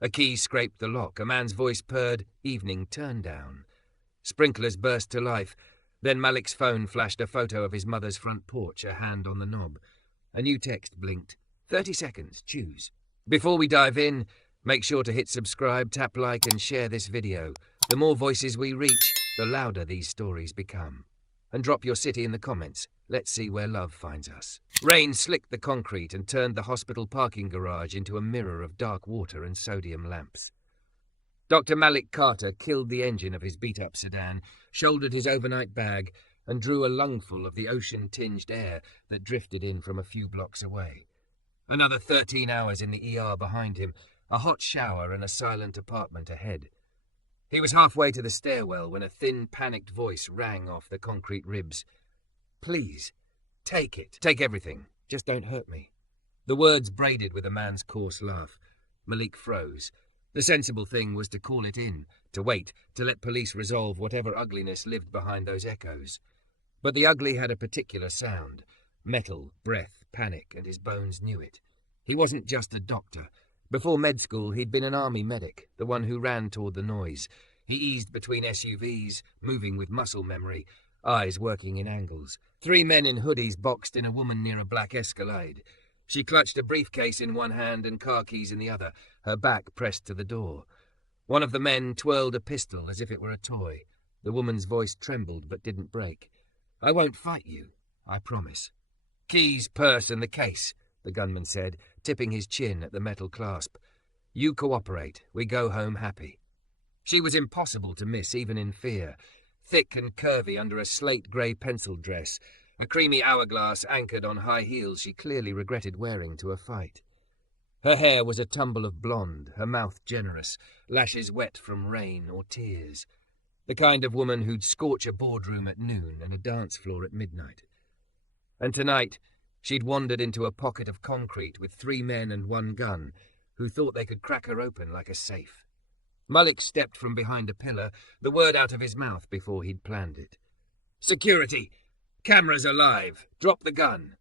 A key scraped the lock. A man's voice purred, "Evening turn down." Sprinklers burst to life. Then Malik's phone flashed a photo of his mother's front porch, a hand on the knob. A new text blinked. 30 seconds, choose. Before we dive in, make sure to hit subscribe, tap like and share this video. The more voices we reach, the louder these stories become. And drop your city in the comments. Let's see where love finds us. Rain slicked the concrete and turned the hospital parking garage into a mirror of dark water and sodium lamps. Dr. Malik Carter killed the engine of his beat-up sedan, shouldered his overnight bag, and drew a lungful of the ocean-tinged air that drifted in from a few blocks away. Another 13 hours in the ER behind him, a hot shower and a silent apartment ahead. He was halfway to the stairwell when a thin, panicked voice rang off the concrete ribs. "Please, take it. Take everything. Just don't hurt me." The words braided with a man's coarse laugh. Malik froze. The sensible thing was to call it in, to wait, to let police resolve whatever ugliness lived behind those echoes. But the ugly had a particular sound. Metal, breath, panic, and his bones knew it. He wasn't just a doctor. Before med school, he'd been an army medic, the one who ran toward the noise. He eased between SUVs, moving with muscle memory, eyes working in angles. 3 men in hoodies boxed in a woman near a black Escalade. She clutched a briefcase in one hand and car keys in the other, her back pressed to the door. One of the men twirled a pistol as if it were a toy. The woman's voice trembled but didn't break. "I won't fight you, I promise." "Keys, purse, and the case," the gunman said, tipping his chin at the metal clasp. "You cooperate. We go home happy." She was impossible to miss, even in fear. Thick and curvy under a slate-grey pencil dress, a creamy hourglass anchored on high heels she clearly regretted wearing to a fight. Her hair was a tumble of blonde, her mouth generous, lashes wet from rain or tears. The kind of woman who'd scorch a boardroom at noon and a dance floor at midnight. And tonight, she'd wandered into a pocket of concrete with 3 men and 1 gun, who thought they could crack her open like a safe. Malik stepped from behind a pillar, the word out of his mouth before he'd planned it. "Security! Cameras alive! Drop the gun!"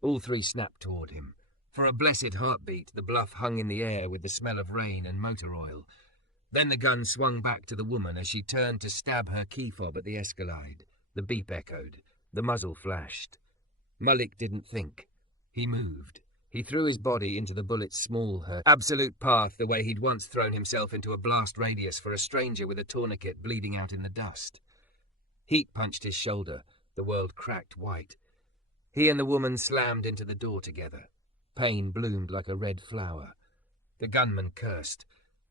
All 3 snapped toward him. For a blessed heartbeat, the bluff hung in the air with the smell of rain and motor oil. Then the gun swung back to the woman as she turned to stab her key fob at the Escalade. The beep echoed. The muzzle flashed. Malik didn't think. He moved. He threw his body into the bullet's small hurt, absolute path the way he'd once thrown himself into a blast radius for a stranger with a tourniquet bleeding out in the dust. Heat punched his shoulder. The world cracked white. He and the woman slammed into the door together. Pain bloomed like a red flower. The gunman cursed.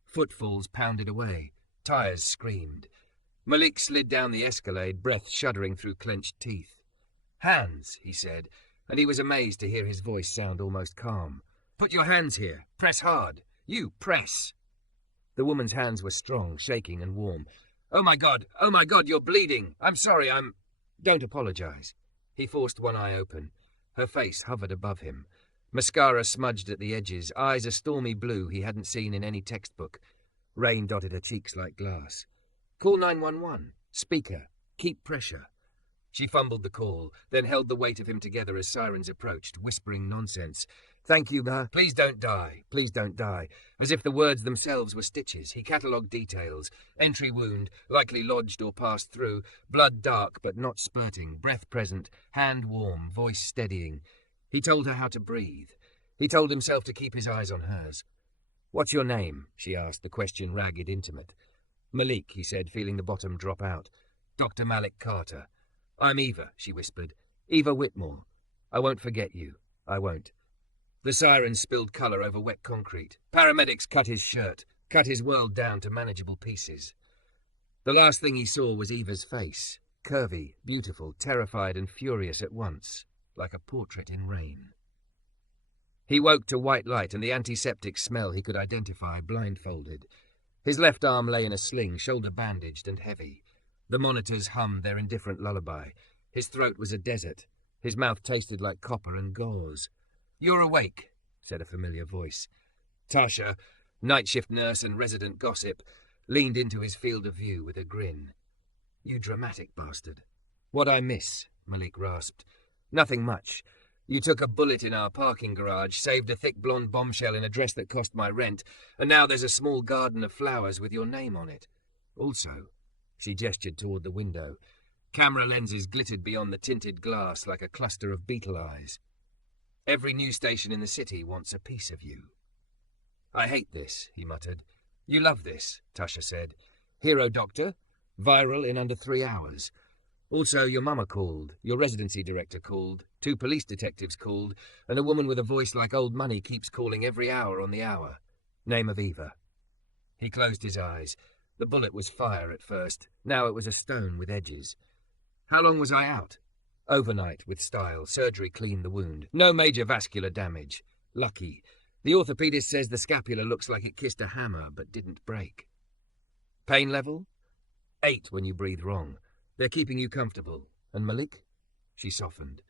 Footfalls pounded away. Tires screamed. Malik slid down the Escalade, breath shuddering through clenched teeth. "Hands," he said, and he was amazed to hear his voice sound almost calm. "Put your hands here. Press hard. You, press." The woman's hands were strong, shaking and warm. Oh my God, you're bleeding. I'm sorry, Don't apologize." He forced one eye open. Her face hovered above him. Mascara smudged at the edges, eyes a stormy blue he hadn't seen in any textbook. Rain dotted her cheeks like glass. "Call 911. Speaker. Keep pressure." She fumbled the call, then held the weight of him together as sirens approached, whispering nonsense. "Thank you, ma. Please don't die. Please don't die." As if the words themselves were stitches, he catalogued details. Entry wound, likely lodged or passed through, blood dark but not spurting, breath present, hand warm, voice steadying. He told her how to breathe. He told himself to keep his eyes on hers. "What's your name?" she asked, the question ragged, intimate. "Malik," he said, feeling the bottom drop out. "Dr. Malik Carter." "I'm Eva," she whispered. "Eva Whitmore. I won't forget you. I won't." The siren spilled colour over wet concrete. Paramedics cut his shirt, cut his world down to manageable pieces. The last thing he saw was Eva's face, curvy, beautiful, terrified and furious at once, like a portrait in rain. He woke to white light and the antiseptic smell he could identify, blindfolded. His left arm lay in a sling, shoulder bandaged and heavy. The monitors hummed their indifferent lullaby. His throat was a desert. His mouth tasted like copper and gauze. "You're awake," said a familiar voice. Tasha, night shift nurse and resident gossip, leaned into his field of view with a grin. "You dramatic bastard." "What'd I miss?" Malik rasped. "Nothing much. You took a bullet in our parking garage, saved a thick blonde bombshell in a dress that cost my rent, and now there's a small garden of flowers with your name on it. Also," she gestured toward the window, camera lenses glittered beyond the tinted glass like a cluster of beetle eyes. "Every news station in the city wants a piece of you." "I hate this," he muttered. "You love this," Tasha said. "Hero doctor, viral in under 3 hours. Also, your mama called, your residency director called, 2 police detectives called, and a woman with a voice like old money keeps calling every hour on the hour. Name of Eva." He closed his eyes. The bullet was fire at first. Now it was a stone with edges. "How long was I out?" "Overnight, with style. Surgery cleaned the wound. No major vascular damage. Lucky. The orthopedist says the scapula looks like it kissed a hammer, but didn't break." "Pain level?" 8 when you breathe wrong. They're keeping you comfortable. And Malik?" She softened.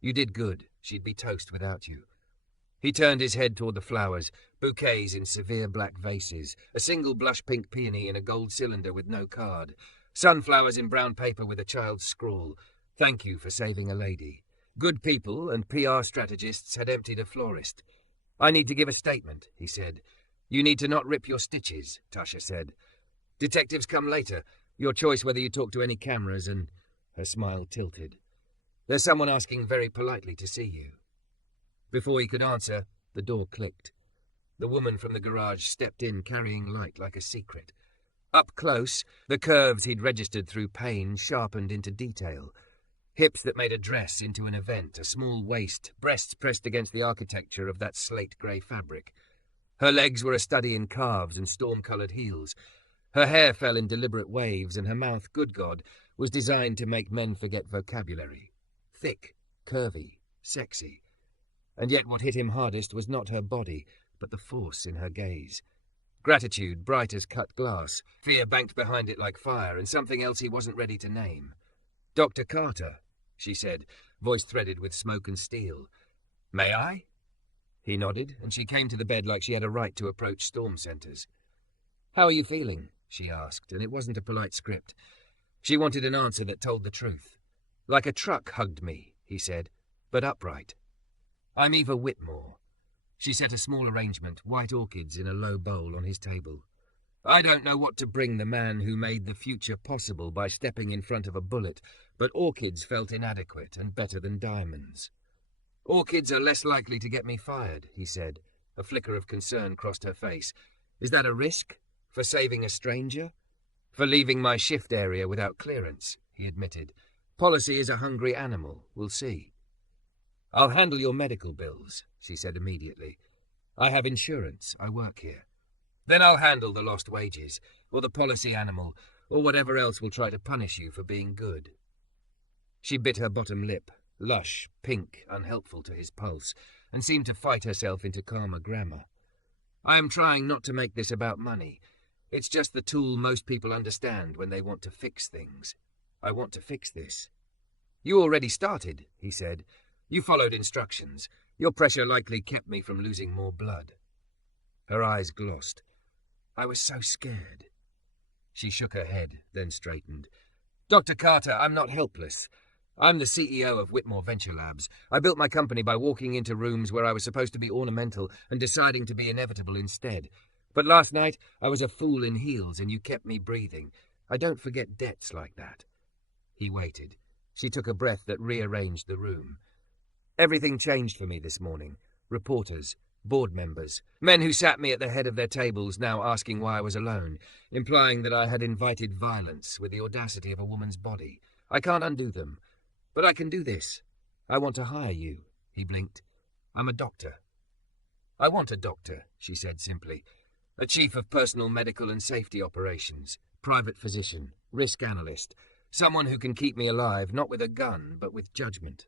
"You did good. She'd be toast without you." He turned his head toward the flowers, bouquets in severe black vases, a single blush pink peony in a gold cylinder with no card, sunflowers in brown paper with a child's scrawl. "Thank you for saving a lady." Good people and PR strategists had emptied a florist. "I need to give a statement," he said. "You need to not rip your stitches," Tasha said. "Detectives come later. Your choice whether you talk to any cameras," and her smile tilted. "There's someone asking very politely to see you." Before he could answer, the door clicked. The woman from the garage stepped in carrying light like a secret. Up close, the curves he'd registered through pain sharpened into detail. Hips that made a dress into an event, a small waist, breasts pressed against the architecture of that slate-grey fabric. Her legs were a study in calves and storm-coloured heels. Her hair fell in deliberate waves, and her mouth, good God, was designed to make men forget vocabulary. Thick, curvy, sexy. And yet what hit him hardest was not her body, but the force in her gaze. Gratitude bright as cut glass, fear banked behind it like fire, and something else he wasn't ready to name. "Dr. Carter," she said, voice threaded with smoke and steel. "May I?" He nodded, and she came to the bed like she had a right to approach storm centres. "How are you feeling?" she asked, and it wasn't a polite script. She wanted an answer that told the truth. "Like a truck hugged me," he said, "but upright." "I'm Eva Whitmore." She set a small arrangement, white orchids in a low bowl on his table. "I don't know what to bring the man who made the future possible by stepping in front of a bullet, but orchids felt inadequate and better than diamonds." "Orchids are less likely to get me fired," he said. A flicker of concern crossed her face. "Is that a risk? For saving a stranger?" "For leaving my shift area without clearance," he admitted. "Policy is a hungry animal. We'll see." "I'll handle your medical bills," she said immediately. "I have insurance. I work here." "Then I'll handle the lost wages, or the policy animal, or whatever else will try to punish you for being good." She bit her bottom lip, lush, pink, unhelpful to his pulse, and seemed to fight herself into calmer grammar. "I am trying not to make this about money. It's just the tool most people understand when they want to fix things. I want to fix this." "You already started," he said. "You followed instructions. Your pressure likely kept me from losing more blood." Her eyes glossed. "I was so scared." She shook her head, then straightened. "Dr. Carter, I'm not helpless. I'm the CEO of Whitmore Venture Labs. I built my company by walking into rooms where I was supposed to be ornamental and deciding to be inevitable instead. But last night, I was a fool in heels and you kept me breathing. I don't forget debts like that." He waited. She took a breath that rearranged the room. "Everything changed for me this morning. Reporters, board members, men who sat me at the head of their tables now asking why I was alone, implying that I had invited violence with the audacity of a woman's body. I can't undo them. But I can do this. I want to hire you." He blinked. "I'm a doctor." "I want a doctor," she said simply. "A chief of personal medical and safety operations, private physician, risk analyst, someone who can keep me alive, not with a gun, but with judgment.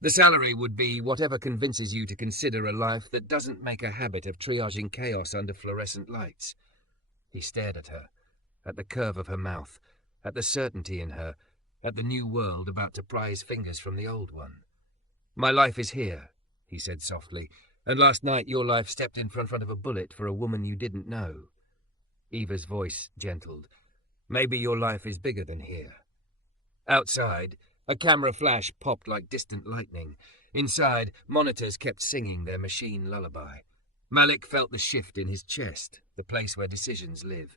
The salary would be whatever convinces you to consider a life that doesn't make a habit of triaging chaos under fluorescent lights." He stared at her, at the curve of her mouth, at the certainty in her, at the new world about to pry his fingers from the old one. "My life is here," he said softly, "and last night your life stepped in front of a bullet for a woman you didn't know." Eva's voice gentled. "Maybe your life is bigger than here." Outside, a camera flash popped like distant lightning. Inside, monitors kept singing their machine lullaby. Malik felt the shift in his chest, the place where decisions live.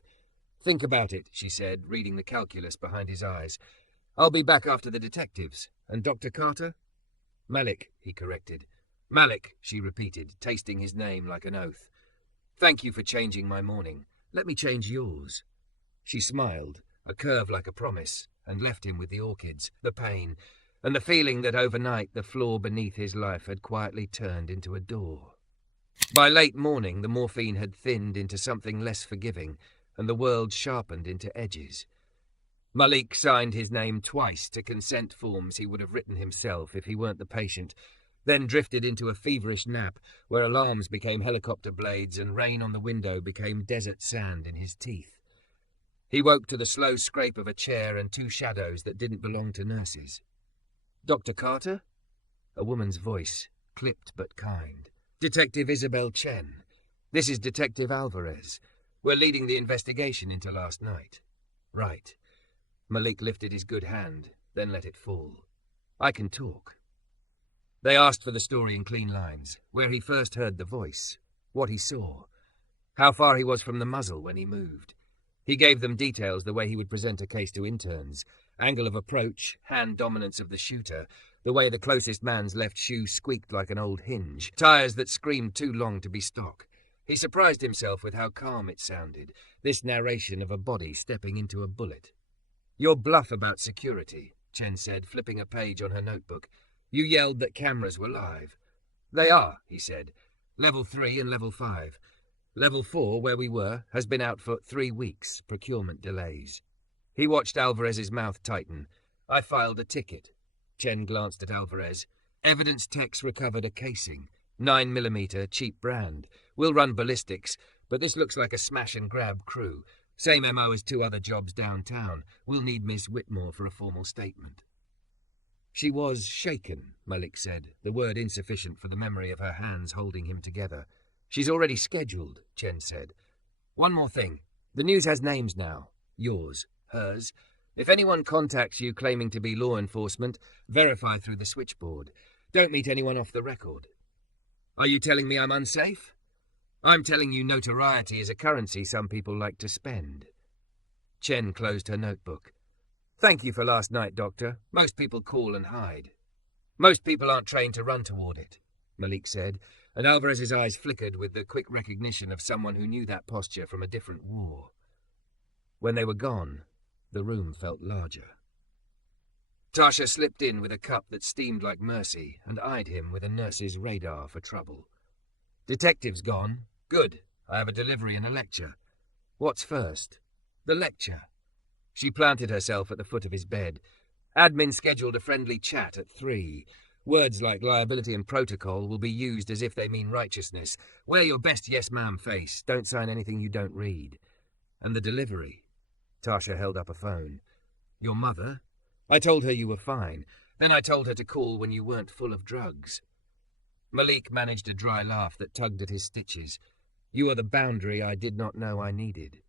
"Think about it," she said, reading the calculus behind his eyes. "I'll be back after the detectives. And Dr. Carter?" "Malik," he corrected. "Malik," she repeated, tasting his name like an oath. "Thank you for changing my morning. Let me change yours." She smiled, a curve like a promise, and left him with the orchids, the pain, and the feeling that overnight the floor beneath his life had quietly turned into a door. By late morning, the morphine had thinned into something less forgiving, and the world sharpened into edges. Malik signed his name twice to consent forms he would have written himself if he weren't the patient, then drifted into a feverish nap where alarms became helicopter blades and rain on the window became desert sand in his teeth. He woke to the slow scrape of a chair and two shadows that didn't belong to nurses. "Dr. Carter?" A woman's voice, clipped but kind. "Detective Isabel Chen. This is Detective Alvarez. We're leading the investigation into last night." "Right." Malik lifted his good hand, then let it fall. "I can talk." They asked for the story in clean lines, where he first heard the voice, what he saw, how far he was from the muzzle when he moved. He gave them details the way he would present a case to interns, angle of approach, hand dominance of the shooter, the way the closest man's left shoe squeaked like an old hinge, tires that screamed too long to be stock. He surprised himself with how calm it sounded, this narration of a body stepping into a bullet. "You're bluff about security," Chen said, flipping a page on her notebook. "You yelled that cameras were live." "They are," he said. "Level 3 and Level 5. Level 4, where we were, has been out for 3 weeks, procurement delays." He watched Alvarez's mouth tighten. "I filed a ticket." Chen glanced at Alvarez. "Evidence techs recovered a casing. 9mm, cheap brand. We'll run ballistics, but this looks like a smash-and-grab crew. Same MO as 2 other jobs downtown. We'll need Miss Whitmore for a formal statement." "She was shaken," Malik said, the word insufficient for the memory of her hands holding him together. "She's already scheduled," Chen said. "One more thing. The news has names now. Yours, hers. If anyone contacts you claiming to be law enforcement, verify through the switchboard. Don't meet anyone off the record." "Are you telling me I'm unsafe?" "I'm telling you notoriety is a currency some people like to spend." Chen closed her notebook. "Thank you for last night, Doctor. Most people call and hide." "Most people aren't trained to run toward it," Malik said, and Alvarez's eyes flickered with the quick recognition of someone who knew that posture from a different war. When they were gone, the room felt larger. Tasha slipped in with a cup that steamed like mercy and eyed him with a nurse's radar for trouble. "Detective's gone. Good. I have a delivery and a lecture." "What's first?" "The lecture." She planted herself at the foot of his bed. "Admin scheduled a friendly chat at 3. Words like liability and protocol will be used as if they mean righteousness. Wear your best yes-ma'am face. Don't sign anything you don't read." "And the delivery?" Tasha held up a phone. "Your mother? I told her you were fine. Then I told her to call when you weren't full of drugs." Malik managed a dry laugh that tugged at his stitches. "You are the boundary I did not know I needed.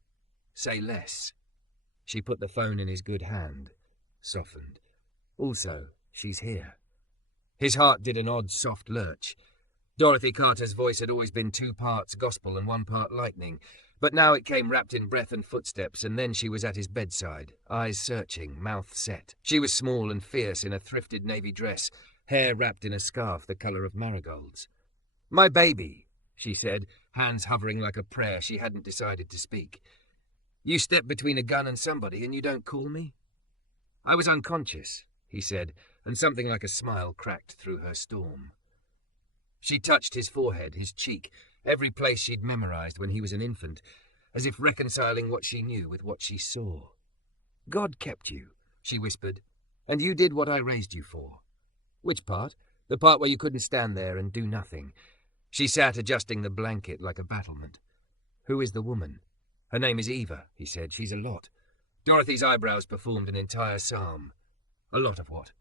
Say less." She put the phone in his good hand, softened. "Also, she's here." His heart did an odd, soft lurch. Dorothy Carter's voice had always been 2 parts gospel and 1 part lightning, but now it came wrapped in breath and footsteps, and then she was at his bedside, eyes searching, mouth set. She was small and fierce in a thrifted navy dress, hair wrapped in a scarf the colour of marigolds. "My baby," she said, hands hovering like a prayer she hadn't decided to speak. "You step between a gun and somebody and you don't call me?" "I was unconscious," he said, and something like a smile cracked through her storm. She touched his forehead, his cheek, every place she'd memorized when he was an infant, as if reconciling what she knew with what she saw. "God kept you," she whispered, "and you did what I raised you for." "Which part?" "The part where you couldn't stand there and do nothing." She sat adjusting the blanket like a battlement. "Who is the woman?" "Her name is Eva," he said. "She's a lot." Dorothy's eyebrows performed an entire psalm. "A lot of what?"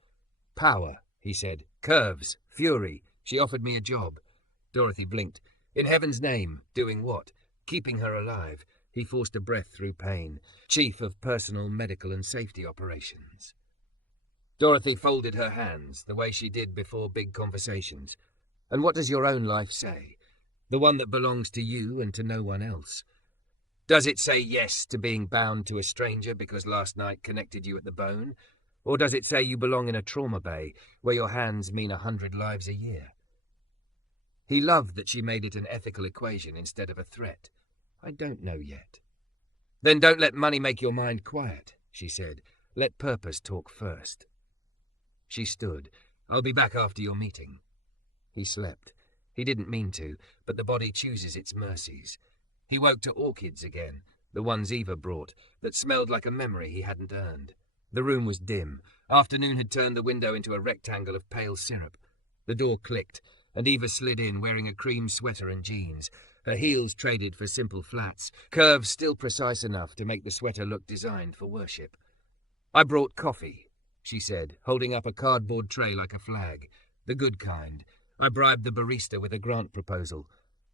"Power," he said. "Curves. Fury. She offered me a job." Dorothy blinked. "In heaven's name, doing what?" "Keeping her alive." He forced a breath through pain. "Chief of Personal, Medical and Safety Operations." Dorothy folded her hands, the way she did before big conversations. And what does your own life say? The one that belongs to you and to no one else. Does it say yes to being bound to a stranger because last night connected you at the bone? Or does it say you belong in a trauma bay where your hands mean 100 lives a year? He loved that she made it an ethical equation instead of a threat. I don't know yet. Then don't let money make your mind quiet, she said. Let purpose talk first. She stood. I'll be back after your meeting. He slept. He didn't mean to, but the body chooses its mercies. He woke to orchids again, the ones Eva brought, that smelled like a memory he hadn't earned. The room was dim. Afternoon had turned the window into a rectangle of pale syrup. The door clicked, and Eva slid in wearing a cream sweater and jeans. Her heels traded for simple flats, curves still precise enough to make the sweater look designed for worship. I brought coffee, she said, holding up a cardboard tray like a flag. The good kind. I bribed the barista with a grant proposal.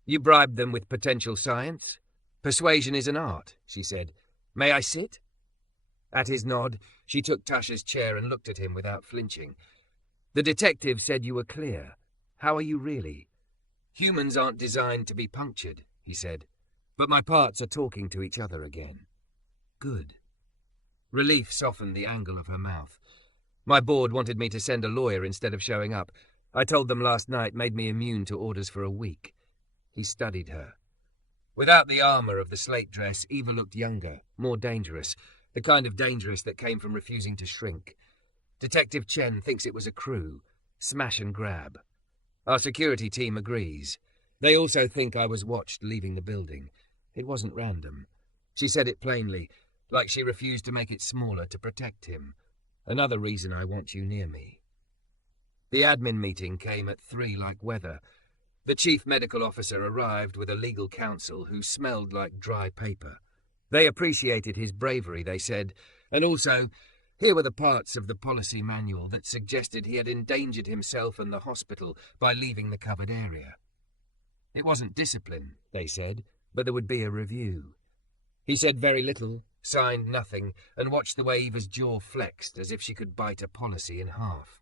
You bribed them with potential science? Persuasion is an art, she said. May I sit? At his nod, she took Tasha's chair and looked at him without flinching. The detective said you were clear. How are you really? Humans aren't designed to be punctured, he said. But my parts are talking to each other again. Good. Relief softened the angle of her mouth. My board wanted me to send a lawyer instead of showing up. I told them last night made me immune to orders for a week. He studied her. Without the armor of the slate dress, Eva looked younger, more dangerous, the kind of dangerous that came from refusing to shrink. Detective Chen thinks it was a crew. Smash and grab. Our security team agrees. They also think I was watched leaving the building. It wasn't random. She said it plainly, like she refused to make it smaller to protect him. Another reason I want you near me. The admin meeting came at 3 like weather. The chief medical officer arrived with a legal counsel who smelled like dry paper. They appreciated his bravery, they said, and also, here were the parts of the policy manual that suggested he had endangered himself and the hospital by leaving the covered area. It wasn't discipline, they said, but there would be a review. He said very little, signed nothing, and watched the way Eva's jaw flexed as if she could bite a policy in half.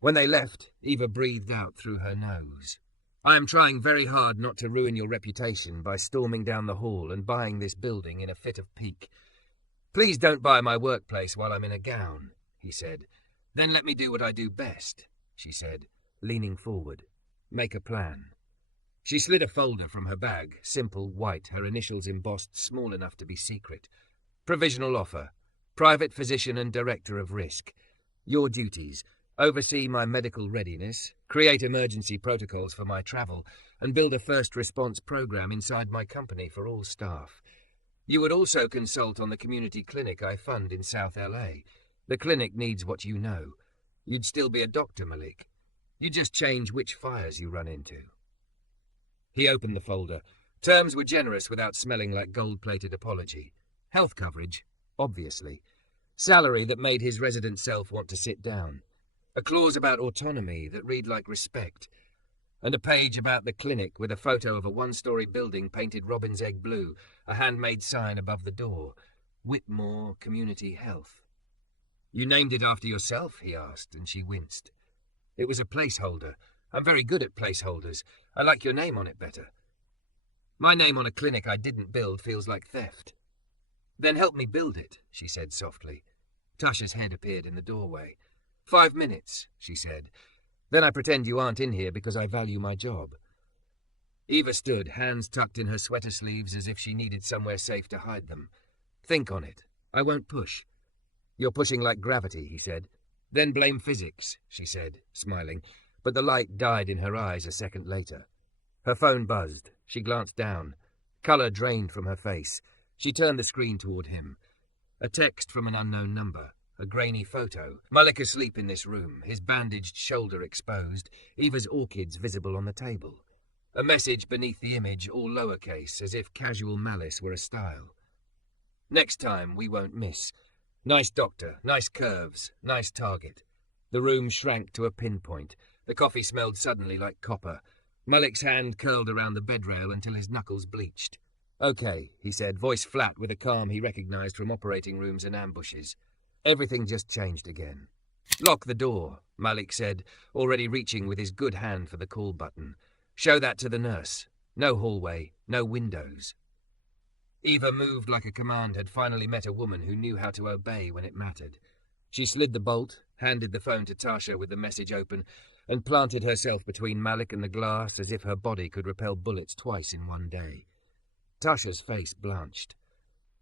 When they left, Eva breathed out through her nose. I am trying very hard not to ruin your reputation by storming down the hall and buying this building in a fit of pique. Please don't buy my workplace while I'm in a gown, he said. Then let me do what I do best, she said, leaning forward. Make a plan. She slid a folder from her bag, simple, white, her initials embossed small enough to be secret. Provisional offer. Private physician and director of risk. Your duties. Oversee my medical readiness, create emergency protocols for my travel, and build a first response program inside my company for all staff. You would also consult on the community clinic I fund in South LA. The clinic needs what you know. You'd still be a doctor, Malik. You just change which fires you run into. He opened the folder. Terms were generous without smelling like gold-plated apology. Health coverage, obviously. Salary that made his resident self want to sit down. A clause about autonomy that read like respect. And a page about the clinic with a photo of a 1-story building painted robin's egg blue, a handmade sign above the door. Whitmore Community Health. You named it after yourself, he asked, and she winced. It was a placeholder. I'm very good at placeholders. I like your name on it better. My name on a clinic I didn't build feels like theft. Then help me build it, she said softly. Tasha's head appeared in the doorway. 5 minutes, she said. Then I pretend you aren't in here because I value my job. Eva stood, hands tucked in her sweater sleeves as if she needed somewhere safe to hide them. Think on it. I won't push. You're pushing like gravity, he said. Then blame physics, she said, smiling, but the light died in her eyes a second later. Her phone buzzed. She glanced down. Colour drained from her face. She turned the screen toward him. A text from an unknown number. A grainy photo. Malik asleep in this room, his bandaged shoulder exposed, Eva's orchids visible on the table. A message beneath the image, all lowercase, as if casual malice were a style. Next time, we won't miss. Nice doctor, nice curves, nice target. The room shrank to a pinpoint. The coffee smelled suddenly like copper. Malik's hand curled around the bedrail until his knuckles bleached. Okay, he said, voice flat with a calm he recognized from operating rooms and ambushes. Everything just changed again. Lock the door, Malik said, already reaching with his good hand for the call button. Show that to the nurse. No hallway, no windows. Eva moved like a command had finally met a woman who knew how to obey when it mattered. She slid the bolt, handed the phone to Tasha with the message open, and planted herself between Malik and the glass as if her body could repel bullets twice in one day. Tasha's face blanched.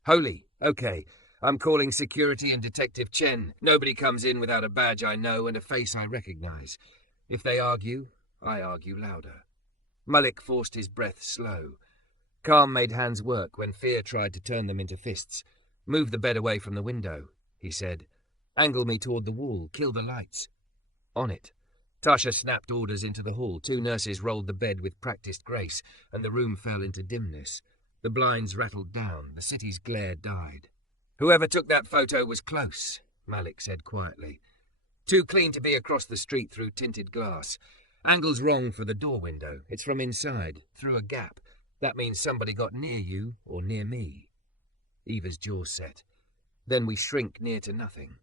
Holy, okay. I'm calling security and Detective Chen. Nobody comes in without a badge I know and a face I recognize. If they argue, I argue louder. Malik forced his breath slow. Calm made hands work when fear tried to turn them into fists. Move the bed away from the window, he said. Angle me toward the wall, kill the lights. On it. Tasha snapped orders into the hall. 2 nurses rolled the bed with practiced grace, and the room fell into dimness. The blinds rattled down. The city's glare died. Whoever took that photo was close, Malik said quietly. Too clean to be across the street through tinted glass. Angle's wrong for the door window. It's from inside, through a gap. That means somebody got near you or near me. Eva's jaw set. Then we shrink near to nothing.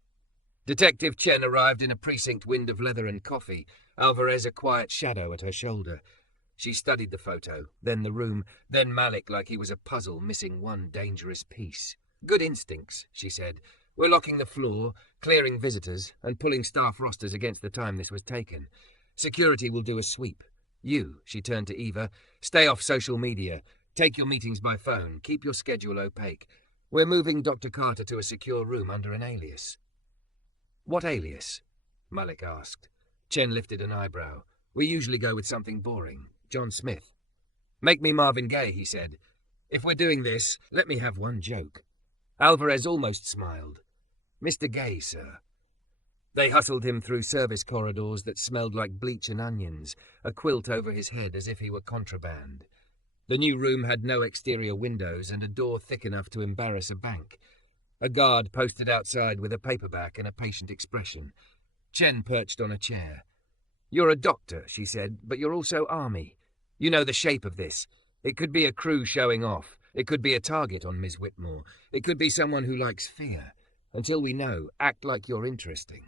Detective Chen arrived in a precinct wind of leather and coffee, Alvarez a quiet shadow at her shoulder. She studied the photo, then the room, then Malik like he was a puzzle missing one dangerous piece. Good instincts, she said. We're locking the floor, clearing visitors, and pulling staff rosters against the time this was taken. Security will do a sweep. You, she turned to Eva, stay off social media. Take your meetings by phone. Keep your schedule opaque. We're moving Dr. Carter to a secure room under an alias. What alias? Malik asked. Chen lifted an eyebrow. We usually go with something boring. John Smith. Make me Marvin Gaye, he said. If we're doing this, let me have one joke. Alvarez almost smiled. Mr. Gay, sir. They hustled him through service corridors that smelled like bleach and onions, a quilt over his head as if he were contraband. The new room had no exterior windows and a door thick enough to embarrass a bank. A guard posted outside with a paperback and a patient expression. Chen perched on a chair. You're a doctor, she said, but you're also army. You know the shape of this. It could be a crew showing off. It could be a target on Ms. Whitmore. It could be someone who likes fear. Until we know, act like you're interesting.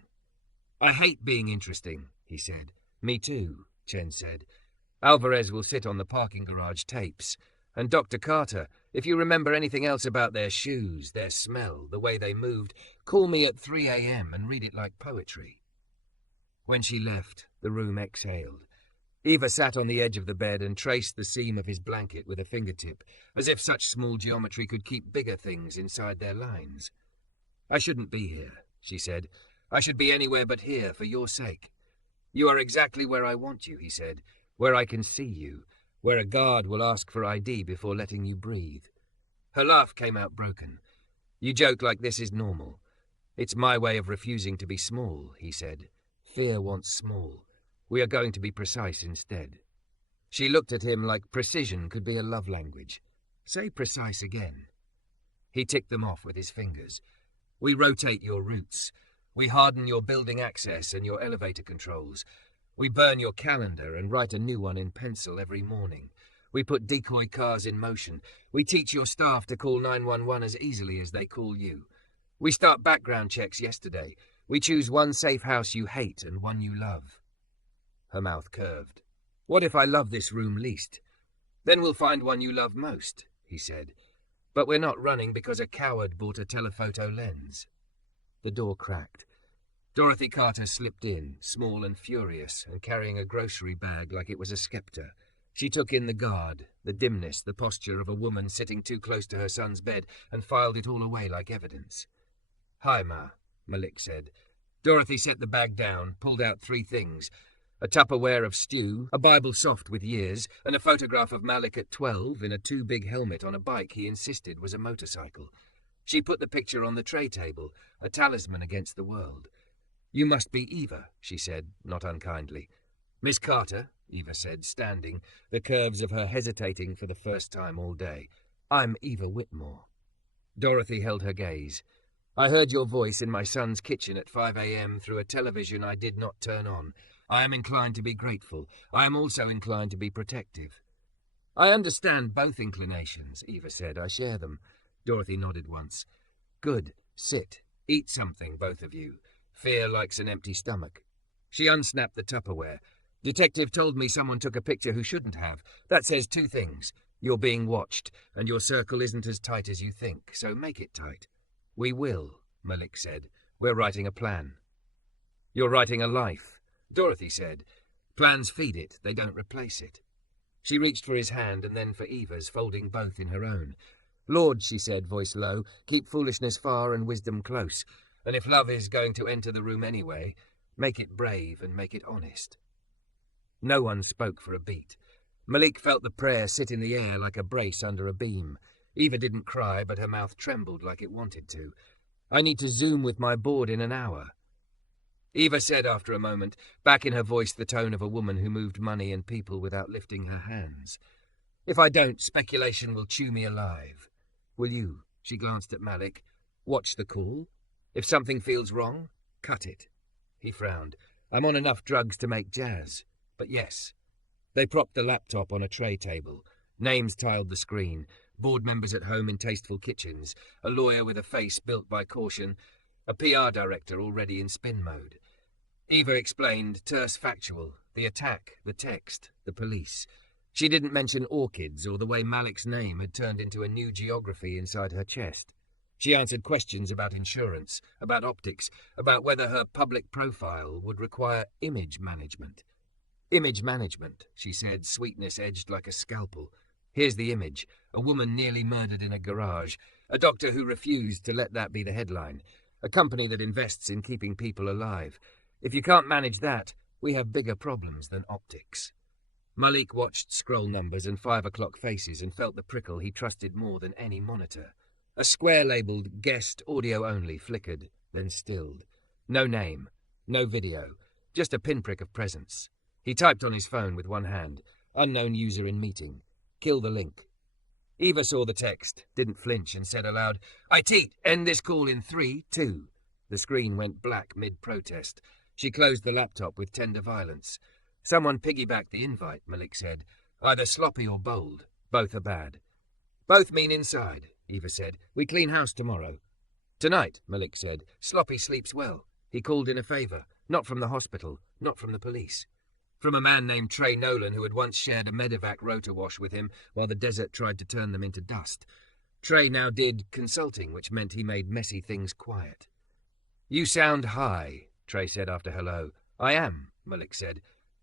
I hate being interesting, he said. Me too, Chen said. Alvarez will sit on the parking garage tapes. And Dr. Carter, if you remember anything else about their shoes, their smell, the way they moved, call me at 3 a.m. and read it like poetry. When she left, the room exhaled. Eva sat on the edge of the bed and traced the seam of his blanket with a fingertip, as if such small geometry could keep bigger things inside their lines. I shouldn't be here, she said. I should be anywhere but here for your sake. You are exactly where I want you, he said, where I can see you, where a guard will ask for ID before letting you breathe. Her laugh came out broken. You joke like this is normal. It's my way of refusing to be small, he said. Fear wants small. We are going to be precise instead. She looked at him like precision could be a love language. Say precise again. He ticked them off with his fingers. We rotate your routes. We harden your building access and your elevator controls. We burn your calendar and write a new one in pencil every morning. We put decoy cars in motion. We teach your staff to call 911 as easily as they call you. We start background checks yesterday. We choose one safe house you hate and one you love. Her mouth curved. What if I love this room least? Then we'll find one you love most, he said. But we're not running because a coward bought a telephoto lens. The door cracked. Dorothy Carter slipped in, small and furious, and carrying a grocery bag like it was a scepter. She took in the guard, the dimness, the posture of a woman sitting too close to her son's bed, and filed it all away like evidence. Hi, Ma, Malik said. Dorothy set the bag down, pulled out 3 things. A Tupperware of stew, a Bible soft with years, and a photograph of Malik at 12 in a too big helmet on a bike he insisted was a motorcycle. She put the picture on the tray table, a talisman against the world. You must be Eva, she said, not unkindly. Miss Carter, Eva said, standing, the curves of her hesitating for the first time all day. I'm Eva Whitmore. Dorothy held her gaze. I heard your voice in my son's kitchen at 5 a.m. through a television I did not turn on. I am inclined to be grateful. I am also inclined to be protective. I understand both inclinations, Eva said. I share them. Dorothy nodded once. Good. Sit. Eat something, both of you. Fear likes an empty stomach. She unsnapped the Tupperware. Detective told me someone took a picture who shouldn't have. That says two things. You're being watched, and your circle isn't as tight as you think, so make it tight. We will, Malik said. We're writing a plan. You're writing a life, Dorothy said. Plans feed it, they don't replace it. She reached for his hand and then for Eva's, folding both in her own. Lord, she said, voice low, keep foolishness far and wisdom close. And if love is going to enter the room anyway, make it brave and make it honest. No one spoke for a beat. Malik felt the prayer sit in the air like a brace under a beam. Eva didn't cry, but her mouth trembled like it wanted to. I need to Zoom with my board in an hour. Eva said after a moment, back in her voice the tone of a woman who moved money and people without lifting her hands. If I don't, speculation will chew me alive. Will you, she glanced at Malik, watch the call? If something feels wrong, cut it. He frowned. I'm on enough drugs to make jazz. But yes. They propped the laptop on a tray table. Names tiled the screen. Board members at home in tasteful kitchens. A lawyer with a face built by caution. A PR director already in spin mode. Eva explained, terse factual. The attack, the text, the police. She didn't mention orchids or the way Malik's name had turned into a new geography inside her chest. She answered questions about insurance, about optics, about whether her public profile would require image management. Image management, she said, sweetness edged like a scalpel. Here's the image. A woman nearly murdered in a garage. A doctor who refused to let that be the headline. A company that invests in keeping people alive. If you can't manage that, we have bigger problems than optics. Malik watched scroll numbers and 5 o'clock faces and felt the prickle he trusted more than any monitor. A square labelled guest audio only flickered, then stilled. No name, no video, just a pinprick of presence. He typed on his phone with one hand. Unknown user in meeting. Kill the link. Eva saw the text, didn't flinch, and said aloud, IT, end this call in 3, 2. The screen went black mid-protest. She closed the laptop with tender violence. Someone piggybacked the invite, Malik said. Either sloppy or bold. Both are bad. Both mean inside, Eva said. We clean house tomorrow. Tonight, Malik said. Sloppy sleeps well. He called in a favour. Not from the hospital. Not from the police. From a man named Trey Nolan who had once shared a medevac rotor wash with him while the desert tried to turn them into dust. Trey now did consulting, which meant he made messy things quiet. You sound high, Trey said after hello. I am, Malik said.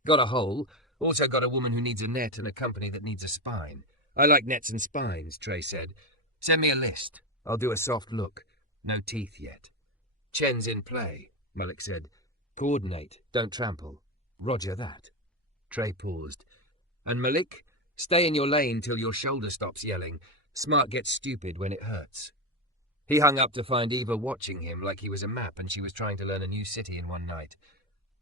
Got a hole. Also got a woman who needs a net and a company that needs a spine. I like nets and spines, Trey said. Send me a list. I'll do a soft look. No teeth yet. Chen's in play, Malik said. Coordinate, don't trample. Roger that. Trey paused. And Malik, stay in your lane till your shoulder stops yelling. Smart gets stupid when it hurts. He hung up to find Eva watching him like he was a map and she was trying to learn a new city in one night.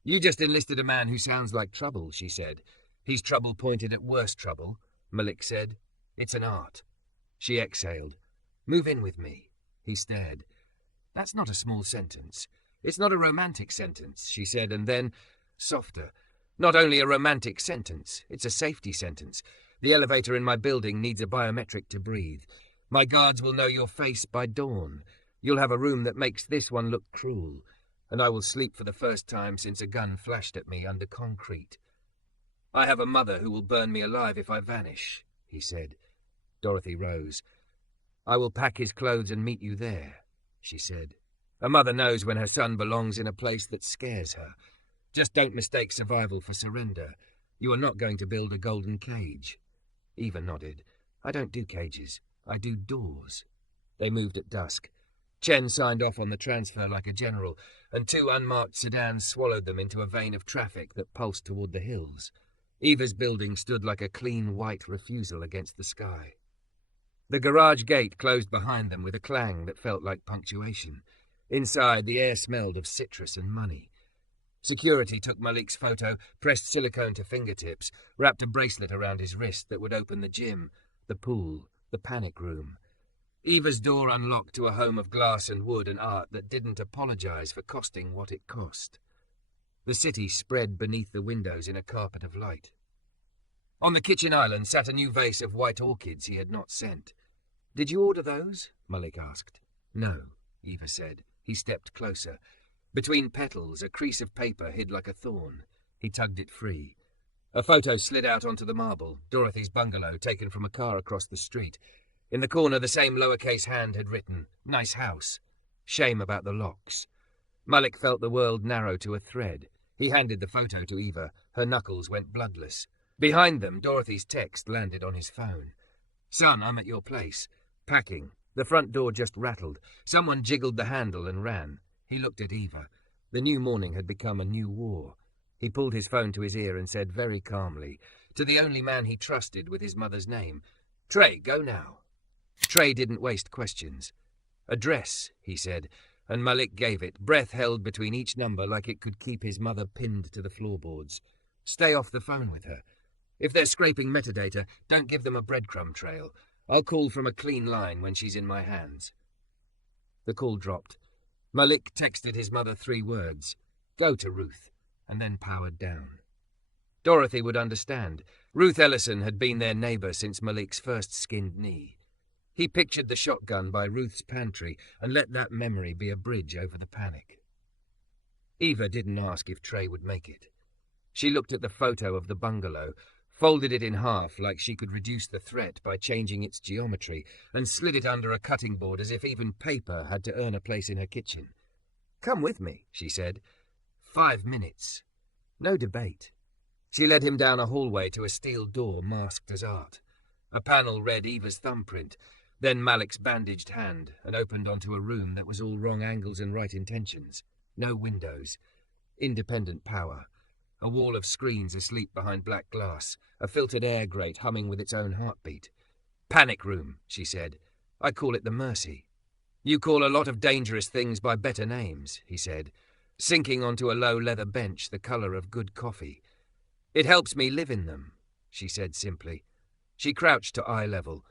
You just enlisted a man who sounds like trouble, she said. He's trouble pointed at worse trouble, Malik said. It's an art. She exhaled. Move in with me. He stared. That's not a small sentence. It's not a romantic sentence, she said, and then, softer. Not only a romantic sentence, it's a safety sentence. The elevator in my building needs a biometric to breathe. My guards will know your face by dawn. You'll have a room that makes this one look cruel. And I will sleep for the first time since a gun flashed at me under concrete. I have a mother who will burn me alive if I vanish, he said. Dorothy rose. I will pack his clothes and meet you there, she said. A mother knows when her son belongs in a place that scares her. Just don't mistake survival for surrender. You are not going to build a golden cage. Eva nodded. I don't do cages. I do doors. They moved at dusk. Chen signed off on the transfer like a general, and 2 unmarked sedans swallowed them into a vein of traffic that pulsed toward the hills. Eva's building stood like a clean white refusal against the sky. The garage gate closed behind them with a clang that felt like punctuation. Inside, the air smelled of citrus and money. Security took Malik's photo, pressed silicone to fingertips, wrapped a bracelet around his wrist that would open the gym, the pool, the panic room. Eva's door unlocked to a home of glass and wood and art that didn't apologize for costing what it cost. The city spread beneath the windows in a carpet of light. On the kitchen island sat a new vase of white orchids he had not sent. Did you order those? Malik asked. No, Eva said. He stepped closer. Between petals, a crease of paper hid like a thorn. He tugged it free. A photo slid out onto the marble, Dorothy's bungalow, taken from a car across the street. In the corner, the same lowercase hand had written, "Nice house. Shame about the locks." Malik felt the world narrow to a thread. He handed the photo to Eva. Her knuckles went bloodless. Behind them, Dorothy's text landed on his phone. "Son, I'm at your place. Packing." The front door just rattled. Someone jiggled the handle and ran. He looked at Eva. The new morning had become a new war. He pulled his phone to his ear and said very calmly, to the only man he trusted with his mother's name, "Trey, go now." Trey didn't waste questions. "Address," he said, and Malik gave it, breath held between each number like it could keep his mother pinned to the floorboards. "Stay off the phone with her. If they're scraping metadata, don't give them a breadcrumb trail. I'll call from a clean line when she's in my hands." The call dropped. Malik texted his mother 3 words, "Go to Ruth," and then powered down. Dorothy would understand. Ruth Ellison had been their neighbor since Malik's first skinned knee. He pictured the shotgun by Ruth's pantry and let that memory be a bridge over the panic. Eva didn't ask if Trey would make it. She looked at the photo of the bungalow, folded it in half like she could reduce the threat by changing its geometry, and slid it under a cutting board as if even paper had to earn a place in her kitchen. "Come with me," she said. 5 minutes. No debate. She led him down a hallway to a steel door masked as art. A panel read Eva's thumbprint, then Malik's bandaged hand, and opened onto a room that was all wrong angles and right intentions. No windows. Independent power. A wall of screens asleep behind black glass, a filtered air grate humming with its own heartbeat. "Panic room," she said. "I call it the Mercy." "You call a lot of dangerous things by better names," he said, sinking onto a low leather bench the colour of good coffee. "It helps me live in them," she said simply. She crouched to eye level.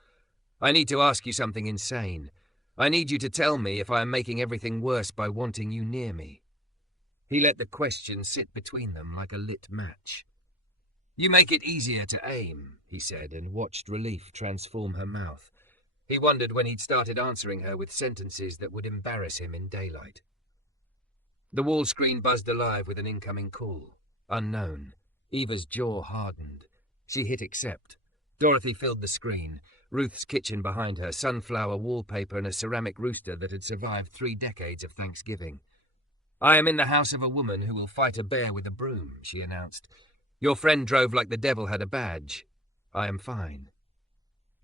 "I need to ask you something insane. I need you to tell me if I am making everything worse by wanting you near me." He let the question sit between them like a lit match. "You make it easier to aim," he said, and watched relief transform her mouth. He wondered when he'd started answering her with sentences that would embarrass him in daylight. The wall screen buzzed alive with an incoming call. Unknown. Eva's jaw hardened. She hit accept. Dorothy filled the screen. Ruth's kitchen behind her, sunflower wallpaper and a ceramic rooster that had survived 3 decades of Thanksgiving. "I am in the house of a woman who will fight a bear with a broom," she announced. "Your friend drove like the devil had a badge. I am fine."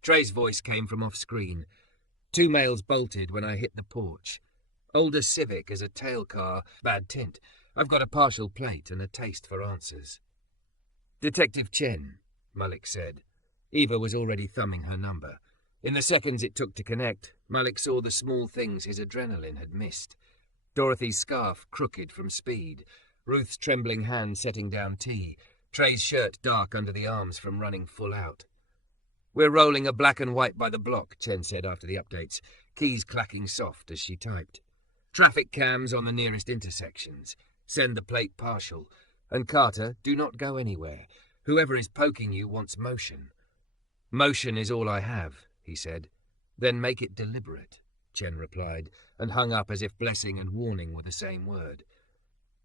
Trey's voice came from off-screen. 2 males bolted when I hit the porch. Older Civic as a tail car, bad tint. I've got a partial plate and a taste for answers. "Detective Chen," Malik said. Eva was already thumbing her number. In the seconds it took to connect, Malik saw the small things his adrenaline had missed. Dorothy's scarf crooked from speed, Ruth's trembling hand setting down tea, Trey's shirt dark under the arms from running full out. "We're rolling a black and white by the block," Chen said after the updates, keys clacking soft as she typed. "Traffic cams on the nearest intersections. Send the plate partial. And Carter, do not go anywhere. Whoever is poking you wants motion." "Motion is all I have," he said. "Then make it deliberate," Chen replied, and hung up as if blessing and warning were the same word.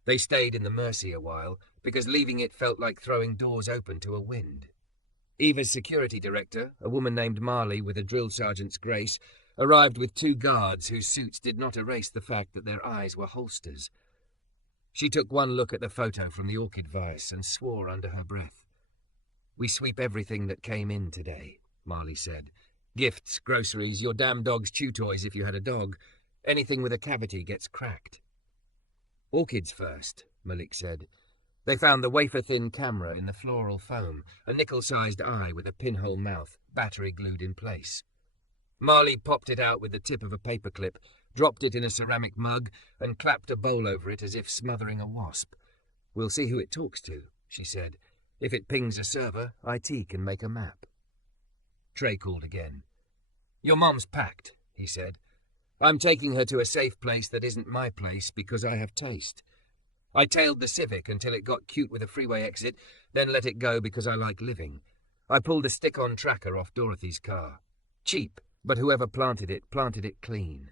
They stayed in the Mercy a while, because leaving it felt like throwing doors open to a wind. Eva's security director, a woman named Marley with a drill sergeant's grace, arrived with 2 guards whose suits did not erase the fact that their eyes were holsters. She took one look at the photo from the orchid vase and swore under her breath. "We sweep everything that came in today," Marley said. "Gifts, groceries, your damn dog's chew toys if you had a dog. Anything with a cavity gets cracked." "Orchids first," Malik said. They found the wafer-thin camera in the floral foam, a nickel-sized eye with a pinhole mouth, battery glued in place. Marley popped it out with the tip of a paperclip, dropped it in a ceramic mug, and clapped a bowl over it as if smothering a wasp. "We'll see who it talks to," she said. "If it pings a server, IT can make a map." Trey called again. "Your mom's packed," he said. "I'm taking her to a safe place that isn't my place because I have taste. I tailed the Civic until it got cute with a freeway exit, then let it go because I like living. I pulled a stick-on tracker off Dorothy's car. Cheap, but whoever planted it clean.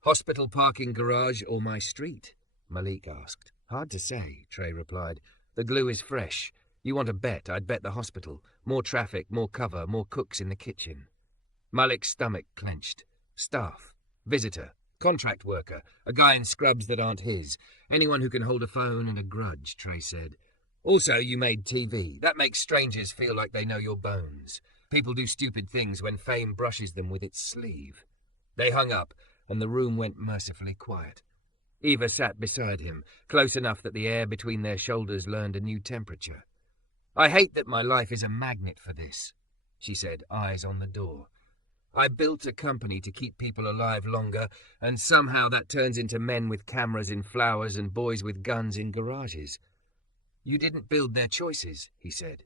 Hospital parking garage or my street," Malik asked. Hard to say, Trey replied. The glue is fresh. You want a bet, I'd bet the hospital. More traffic, more cover, more cooks in the kitchen. Malik's stomach clenched. Staff. Visitor. Contract worker. A guy in scrubs that aren't his. Anyone who can hold a phone and a grudge, Trey said. Also, you made TV. That makes strangers feel like they know your bones. People do stupid things when fame brushes them with its sleeve. They hung up, and the room went mercifully quiet. Eva sat beside him, close enough that the air between their shoulders learned a new temperature. I hate that my life is a magnet for this, she said, eyes on the door. I built a company to keep people alive longer, and somehow that turns into men with cameras in flowers and boys with guns in garages. You didn't build their choices, he said.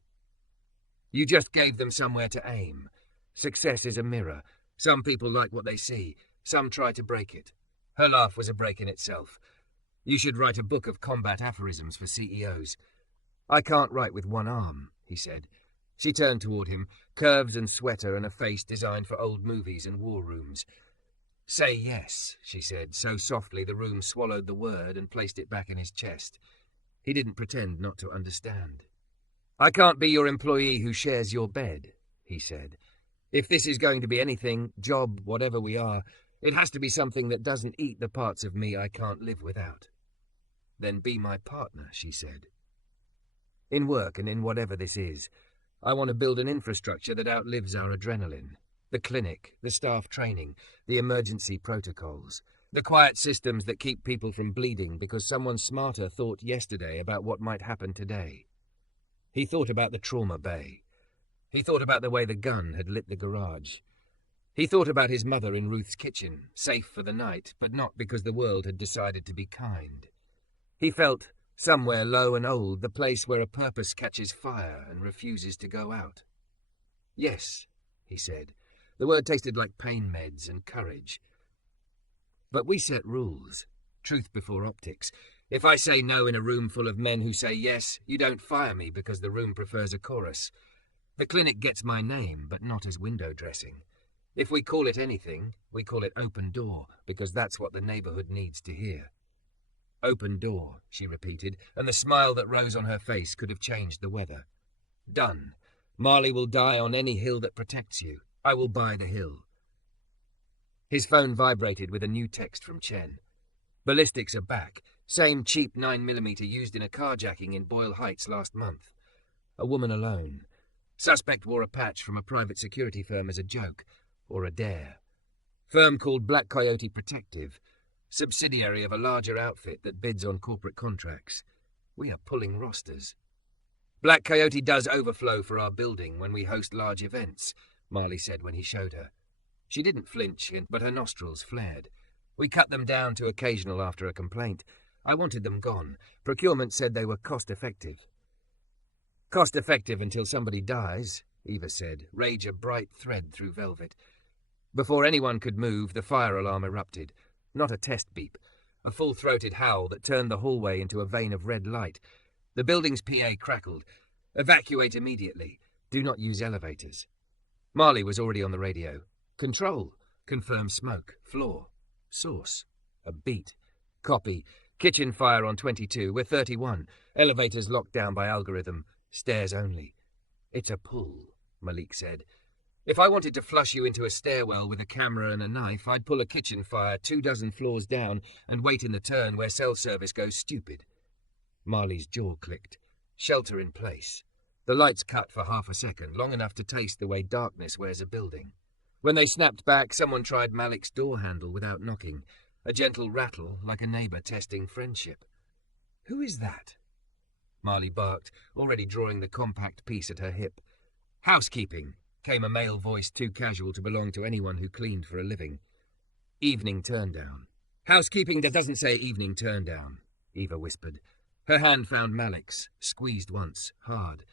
You just gave them somewhere to aim. Success is a mirror. Some people like what they see. Some try to break it. Her laugh was a break in itself. You should write a book of combat aphorisms for CEOs. I can't write with one arm, he said. She turned toward him, curves and sweater and a face designed for old movies and war rooms. Say yes, she said, so softly the room swallowed the word and placed it back in his chest. He didn't pretend not to understand. I can't be your employee who shares your bed, he said. If this is going to be anything, job, whatever we are, it has to be something that doesn't eat the parts of me I can't live without. Then be my partner, she said. In work and in whatever this is, I want to build an infrastructure that outlives our adrenaline. The clinic, the staff training, the emergency protocols, the quiet systems that keep people from bleeding because someone smarter thought yesterday about what might happen today. He thought about the trauma bay. He thought about the way the gun had lit the garage. He thought about his mother in Ruth's kitchen, safe for the night, but not because the world had decided to be kind. He felt, somewhere low and old, the place where a purpose catches fire and refuses to go out. Yes, he said. The word tasted like pain meds and courage. But we set rules. Truth before optics. If I say no in a room full of men who say yes, you don't fire me because the room prefers a chorus. The clinic gets my name, but not as window dressing. If we call it anything, we call it open door, because that's what the neighborhood needs to hear. Open door, she repeated, and the smile that rose on her face could have changed the weather. Done. Marley will die on any hill that protects you. I will buy the hill. His phone vibrated with a new text from Chen. Ballistics are back. Same cheap 9mm used in a carjacking in Boyle Heights last month. A woman alone. Suspect wore a patch from a private security firm as a joke, or a dare. Firm called Black Coyote Protective, subsidiary of a larger outfit that bids on corporate contracts. We are pulling rosters. Black Coyote does overflow for our building when we host large events, Marley said when he showed her. She didn't flinch, but her nostrils flared. We cut them down to occasional after a complaint. I wanted them gone. Procurement said they were cost-effective. Cost-effective until somebody dies, Eva said, rage a bright thread through velvet. Before anyone could move, the fire alarm erupted. Not a test beep. A full-throated howl that turned the hallway into a vein of red light. The building's PA crackled. Evacuate immediately. Do not use elevators. Marley was already on the radio. Control. Confirm smoke. Floor. Source. A beat. Copy. Kitchen fire on 22. We're 31. Elevators locked down by algorithm. Stairs only. It's a pull, Malik said. If I wanted to flush you into a stairwell with a camera and a knife, I'd pull a kitchen fire 24 floors down and wait in the turn where cell service goes stupid. Marley's jaw clicked. Shelter in place. The lights cut for half a second, long enough to taste the way darkness wears a building. When they snapped back, someone tried Malik's door handle without knocking. A gentle rattle, like a neighbor testing friendship. Who is that? Marley barked, already drawing the compact piece at her hip. Housekeeping, came a male voice too casual to belong to anyone who cleaned for a living. Evening turndown. Housekeeping that doesn't say evening turndown, Eva whispered. Her hand found Malik's, squeezed once, hard.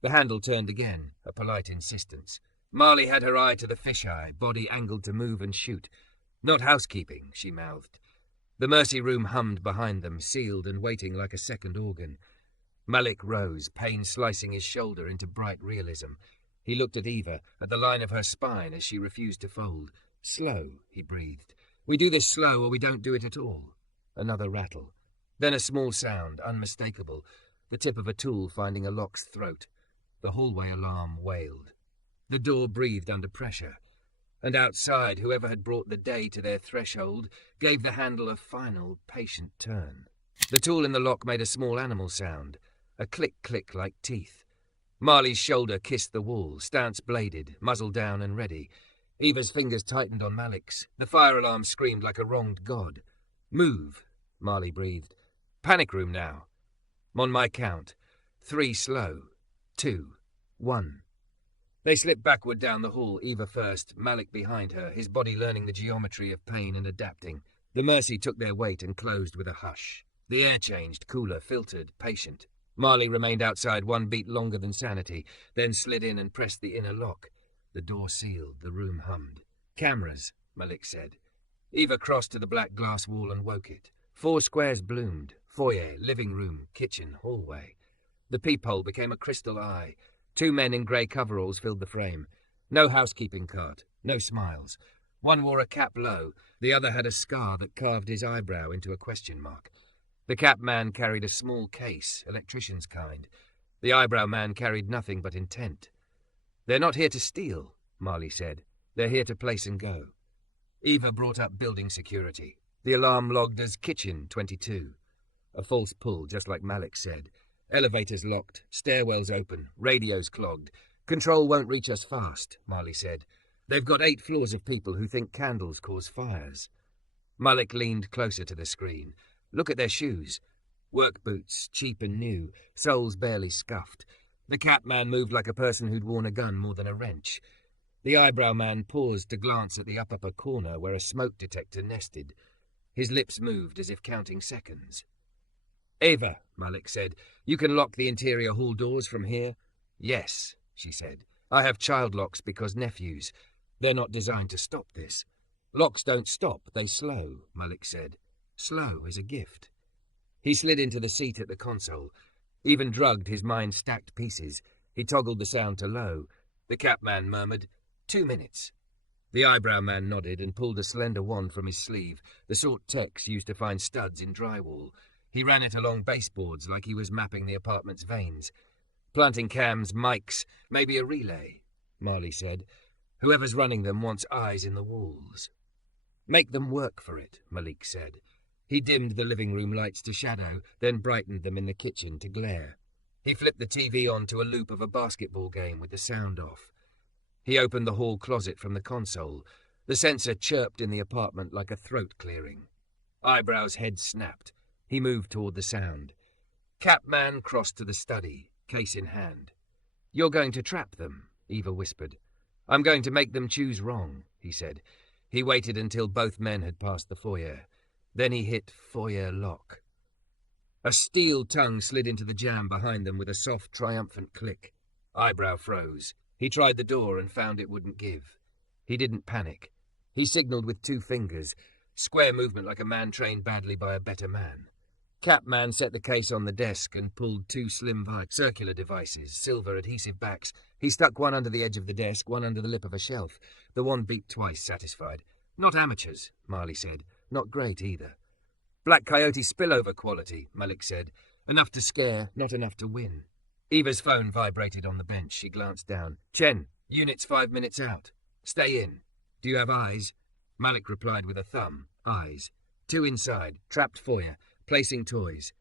The handle turned again, a polite insistence. Marley had her eye to the fisheye, body angled to move and shoot. Not housekeeping, she mouthed. The mercy room hummed behind them, sealed and waiting like a second organ. Malik rose, pain slicing his shoulder into bright realism. He looked at Eva, at the line of her spine as she refused to fold. Slow, he breathed. We do this slow or we don't do it at all. Another rattle. Then a small sound, unmistakable, the tip of a tool finding a lock's throat. The hallway alarm wailed. The door breathed under pressure, and outside whoever had brought the day to their threshold gave the handle a final, patient turn. The tool in the lock made a small animal sound, a click-click like teeth. Marley's shoulder kissed the wall, stance bladed, muzzle down and ready. Eva's fingers tightened on Malik's. The fire alarm screamed like a wronged god. "Move," Marley breathed. "Panic room now. On my count. 3 slow. 2. 1. They slipped backward down the hall, Eva first, Malik behind her, his body learning the geometry of pain and adapting. The Mercy took their weight and closed with a hush. The air changed, cooler, filtered, patient. Marley remained outside 1 beat longer than sanity, then slid in and pressed the inner lock. The door sealed, the room hummed. "Cameras," Malik said. Eva crossed to the black glass wall and woke it. 4 squares bloomed. Foyer, living room, kitchen, hallway. The peephole became a crystal eye. 2 men in grey coveralls filled the frame. No housekeeping cart, no smiles. One wore a cap low, the other had a scar that carved his eyebrow into a question mark. The cap man carried a small case, electrician's kind. The eyebrow man carried nothing but intent. "They're not here to steal," Marley said. "They're here to place and go." Eva brought up building security. The alarm logged as Kitchen 22. A false pull, just like Malik said. Elevators locked, stairwells open, radios clogged. "Control won't reach us fast," Marley said. "They've got 8 floors of people who think candles cause fires." Malik leaned closer to the screen. "Look at their shoes. Work boots, cheap and new, soles barely scuffed. The cap man moved like a person who'd worn a gun more than a wrench. The eyebrow man paused to glance at the upper corner where a smoke detector nested. His lips moved as if counting seconds. "Eva," Malik said, "you can lock the interior hall doors from here?" "Yes," she said. "I have child locks because nephews. They're not designed to stop this." "Locks don't stop, they slow," Malik said. "Slow is a gift." He slid into the seat at the console. Even drugged, his mind stacked pieces. He toggled the sound to low. The cap man murmured, 2 minutes. The eyebrow man nodded and pulled a slender wand from his sleeve, the sort techs used to find studs in drywall. He ran it along baseboards like he was mapping the apartment's veins. "Planting cams, mics, maybe a relay," Marley said. "Whoever's running them wants eyes in the walls." "Make them work for it," Malik said. He dimmed the living room lights to shadow, then brightened them in the kitchen to glare. He flipped the TV on to a loop of a basketball game with the sound off. He opened the hall closet from the console. The sensor chirped in the apartment like a throat clearing. Eyebrow's head snapped. He moved toward the sound. Capman crossed to the study, case in hand. "You're going to trap them," Eva whispered. "I'm going to make them choose wrong," he said. He waited until both men had passed the foyer. Then he hit foyer lock. A steel tongue slid into the jamb behind them with a soft, triumphant click. Eyebrow froze. He tried the door and found it wouldn't give. He didn't panic. He signaled with 2 fingers, square movement like a man trained badly by a better man. Capman set the case on the desk and pulled 2 slim circular devices, silver adhesive backs. He stuck one under the edge of the desk, one under the lip of a shelf. The wand beat twice, satisfied. "Not amateurs," Marley said. "Not great either." "Black Coyote spillover quality," Malik said. "Enough to scare, not enough to win." Eva's phone vibrated on the bench. She glanced down. "Chen, unit's 5 minutes out. Stay in. Do you have eyes?" Malik replied with a thumb. Eyes. 2 inside, trapped foyer, placing toys.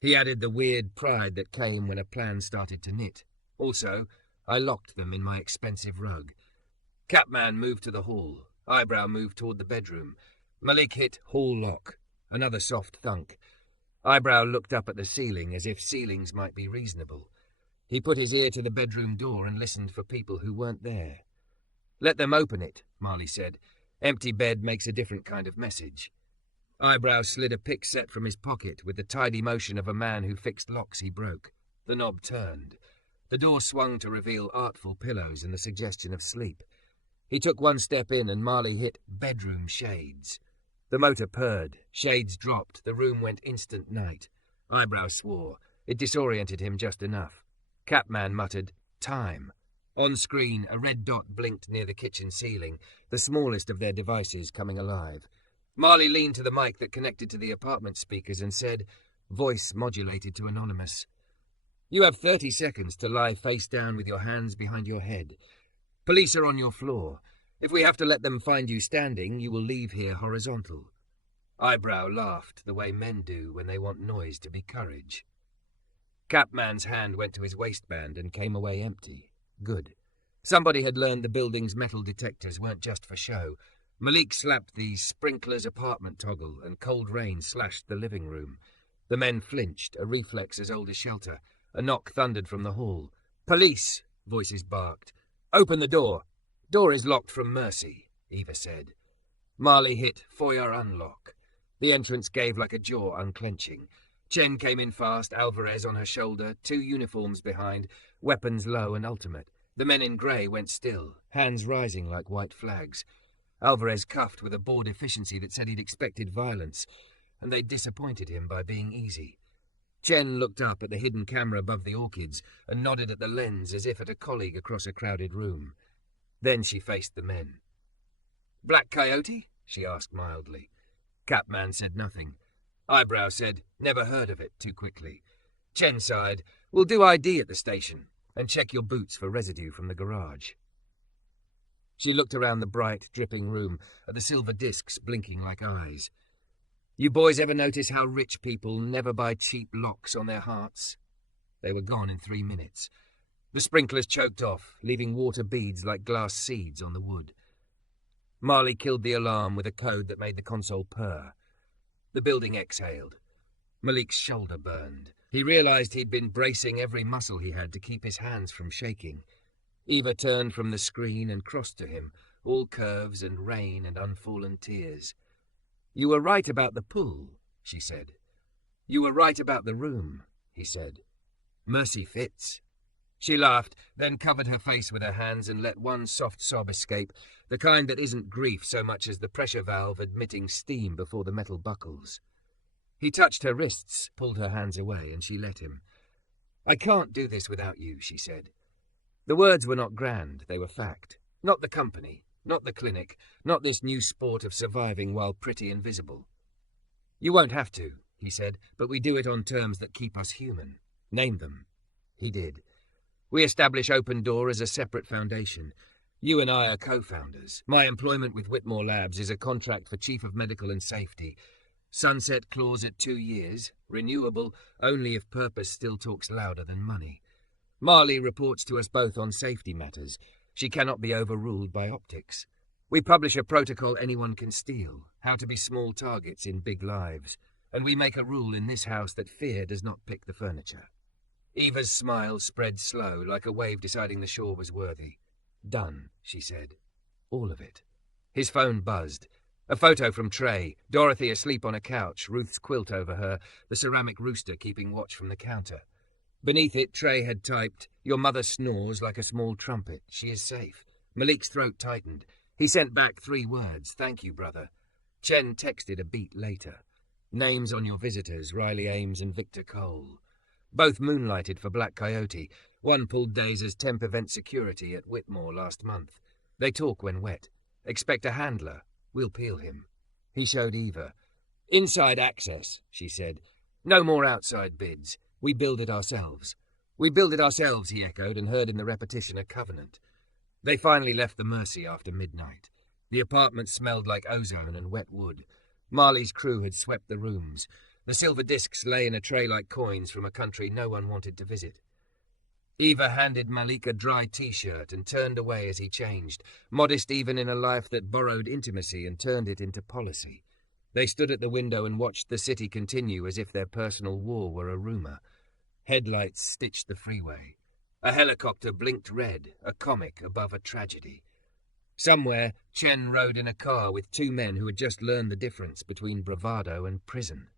He added the weird pride that came when a plan started to knit. "Also, I locked them in my expensive rug." Capman moved to the hall. Eyebrow moved toward the bedroom. Malik hit hall lock. Another soft thunk. Eyebrow looked up at the ceiling as if ceilings might be reasonable. He put his ear to the bedroom door and listened for people who weren't there. "Let them open it," Marley said. "Empty bed makes a different kind of message." Eyebrow slid a pick set from his pocket with the tidy motion of a man who fixed locks he broke. The knob turned. The door swung to reveal artful pillows and the suggestion of sleep. He took 1 step in and Marley hit bedroom shades. The motor purred. Shades dropped. The room went instant night. Eyebrow swore. It disoriented him just enough. Capman muttered, "Time." On screen, a red dot blinked near the kitchen ceiling, the smallest of their devices coming alive. Marley leaned to the mic that connected to the apartment speakers and said, voice modulated to anonymous. You have 30 seconds to lie face down with your hands behind your head. Police are on your floor. If we have to let them find you standing, you will leave here horizontal. Eyebrow laughed the way men do when they want noise to be courage. Capman's hand went to his waistband and came away empty. Good. Somebody had learned the building's metal detectors weren't just for show. Malik slapped the sprinkler's apartment toggle and cold rain slashed the living room. The men flinched, a reflex as old as shelter. A knock thundered from the hall. Police! Voices barked. Open the door. Door is locked from Mercy, Eva said. Marley hit foyer unlock. The entrance gave like a jaw unclenching. Chen came in fast, Alvarez on her shoulder, 2 uniforms behind, weapons low and ultimate. The men in grey went still, hands rising like white flags. Alvarez cuffed with a bored efficiency that said he'd expected violence, and they'd disappointed him by being easy. Chen looked up at the hidden camera above the orchids and nodded at the lens as if at a colleague across a crowded room. Then she faced the men. Black Coyote? She asked mildly. Capman said nothing. Eyebrow said, never heard of it, too quickly. Chen sighed, we'll do ID at the station, and check your boots for residue from the garage. She looked around the bright, dripping room, at the silver discs blinking like eyes. You boys ever notice how rich people never buy cheap locks on their hearts? They were gone in 3 minutes. The sprinklers choked off, leaving water beads like glass seeds on the wood. Marley killed the alarm with a code that made the console purr. The building exhaled. Malik's shoulder burned. He realized he'd been bracing every muscle he had to keep his hands from shaking. Eva turned from the screen and crossed to him, all curves and rain and unfallen tears. You were right about the pool, she said. You were right about the room, he said. Mercy fits. She laughed, then covered her face with her hands and let one soft sob escape, the kind that isn't grief so much as the pressure valve admitting steam before the metal buckles. He touched her wrists, pulled her hands away, and she let him. I can't do this without you, she said. The words were not grand, they were fact. Not the company, not the clinic, not this new sport of surviving while pretty invisible. You won't have to, he said, but we do it on terms that keep us human. Name them. He did. We establish Open Door as a separate foundation. You and I are co-founders. My employment with Whitmore Labs is a contract for Chief of Medical and Safety. Sunset clause at 2 years, renewable only if purpose still talks louder than money. Marley reports to us both on safety matters. She cannot be overruled by optics. We publish a protocol anyone can steal, how to be small targets in big lives, and we make a rule in this house that fear does not pick the furniture. Eva's smile spread slow, like a wave deciding the shore was worthy. Done, she said. All of it. His phone buzzed. A photo from Trey, Dorothy asleep on a couch, Ruth's quilt over her, the ceramic rooster keeping watch from the counter. Beneath it, Trey had typed, Your mother snores like a small trumpet. She is safe. Malik's throat tightened. He sent back 3 words, Thank you, brother. Chen texted a beat later. Names on your visitors, Riley Ames and Victor Cole. Both moonlighted for Black Coyote. One pulled days as temp event security at Whitmore last month. They talk when wet. Expect a handler. We'll peel him. He showed Eva. Inside access, she said. No more outside bids. We build it ourselves. We build it ourselves, he echoed, and heard in the repetition a covenant. They finally left the Mercy after midnight. The apartment smelled like ozone and wet wood. Marley's crew had swept the rooms. The silver discs lay in a tray like coins from a country no one wanted to visit. Eva handed Malik a dry T-shirt and turned away as he changed, modest even in a life that borrowed intimacy and turned it into policy. They stood at the window and watched the city continue as if their personal war were a rumor. Headlights stitched the freeway. A helicopter blinked red, a comic above a tragedy. Somewhere, Chen rode in a car with 2 men who had just learned the difference between bravado and prison.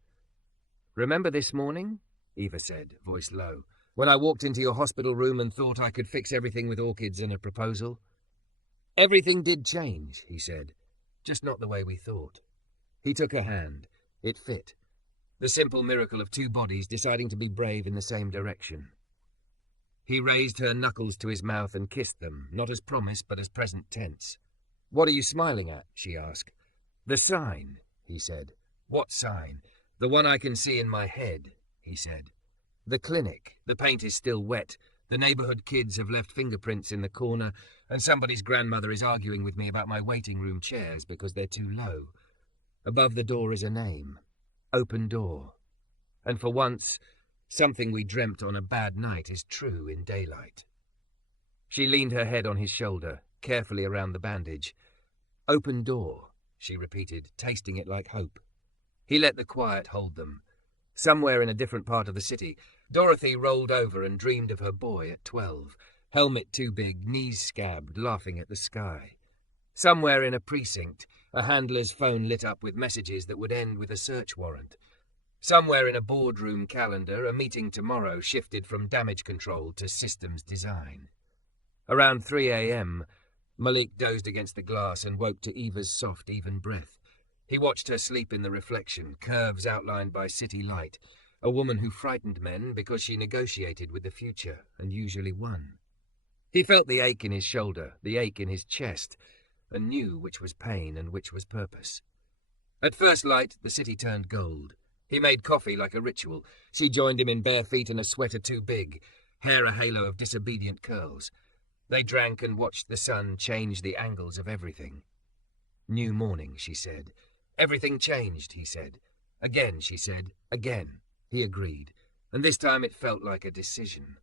Remember this morning? Eva said, voice low. When I walked into your hospital room and thought I could fix everything with orchids and a proposal? Everything did change, he said. Just not the way we thought. He took her hand. It fit. The simple miracle of 2 bodies deciding to be brave in the same direction. He raised her knuckles to his mouth and kissed them, not as promise but as present tense. What are you smiling at? She asked. The sign, he said. What sign? The one I can see in my head, he said. The clinic. The paint is still wet. The neighbourhood kids have left fingerprints in the corner, and somebody's grandmother is arguing with me about my waiting room chairs because they're too low. Above the door is a name. Open door. And for once, something we dreamt on a bad night is true in daylight. She leaned her head on his shoulder, carefully around the bandage. Open door, she repeated, tasting it like hope. He let the quiet hold them. Somewhere in a different part of the city, Dorothy rolled over and dreamed of her boy at 12, helmet too big, knees scabbed, laughing at the sky. Somewhere in a precinct, a handler's phone lit up with messages that would end with a search warrant. Somewhere in a boardroom calendar, a meeting tomorrow shifted from damage control to systems design. Around 3 a.m., Malik dozed against the glass and woke to Eva's soft, even breath. He watched her sleep in the reflection, curves outlined by city light, a woman who frightened men because she negotiated with the future and usually won. He felt the ache in his shoulder, the ache in his chest, and knew which was pain and which was purpose. At first light, the city turned gold. He made coffee like a ritual. She joined him in bare feet and a sweater too big, hair a halo of disobedient curls. They drank and watched the sun change the angles of everything. New morning, she said. Everything changed, he said. Again, she said. Again. He agreed. And this time it felt like a decision.